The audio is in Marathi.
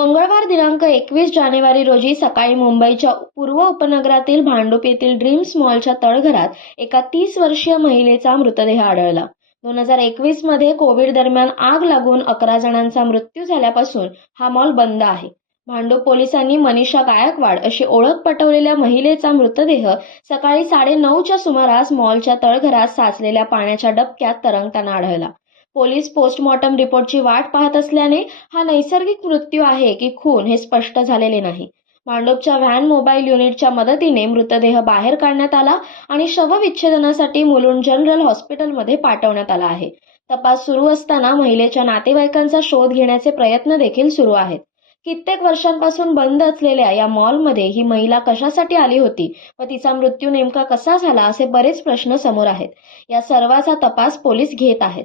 मंगळवार दिनांक एकवीस जानेवारी रोजी सकाळी मुंबईच्या पूर्व उपनगरातील भांडुप येथील ड्रीम्स मॉलच्या तळघरात एका तीस वर्षीय महिलेचा मृतदेह आढळला. दोन हजार एकवीसमध्ये कोविड दरम्यान आग लागून अकरा जणांचा मृत्यू झाल्यापासून हा मॉल बंद आहे. भांडूप पोलिसांनी मनीषा गायकवाड अशी ओळख पटवलेल्या महिलेचा मृतदेह सकाळी साडेनऊच्या सुमारास मॉलच्या तळघरात साचलेल्या पाण्याच्या डबक्यात तरंगताना आढळला. पोलीस पोस्टमॉर्टम रिपोर्टची वाट पाहत असल्याने हा नैसर्गिक मृत्यू आहे की खून हे स्पष्ट झालेले नाही. मांडोपच्या व्हॅन मोबाईल युनिटच्या मदतीने मृतदेह बाहेर काढण्यात आला आणि शवविच्छेदनासाठी मुलुंड जनरल हॉस्पिटलमध्ये पाठवण्यात आला आहे. तपास सुरू असताना महिलेच्या नातेवाईकांचा शोध घेण्याचे प्रयत्न देखील सुरू आहेत. कित्येक वर्षांपासून बंद असलेल्या या मॉलमध्ये ही महिला कशासाठी आली होती व तिचा मृत्यू नेमका कसा झाला असे बरेच प्रश्न समोर आहेत. या सर्वाचा तपास पोलीस घेत आहेत.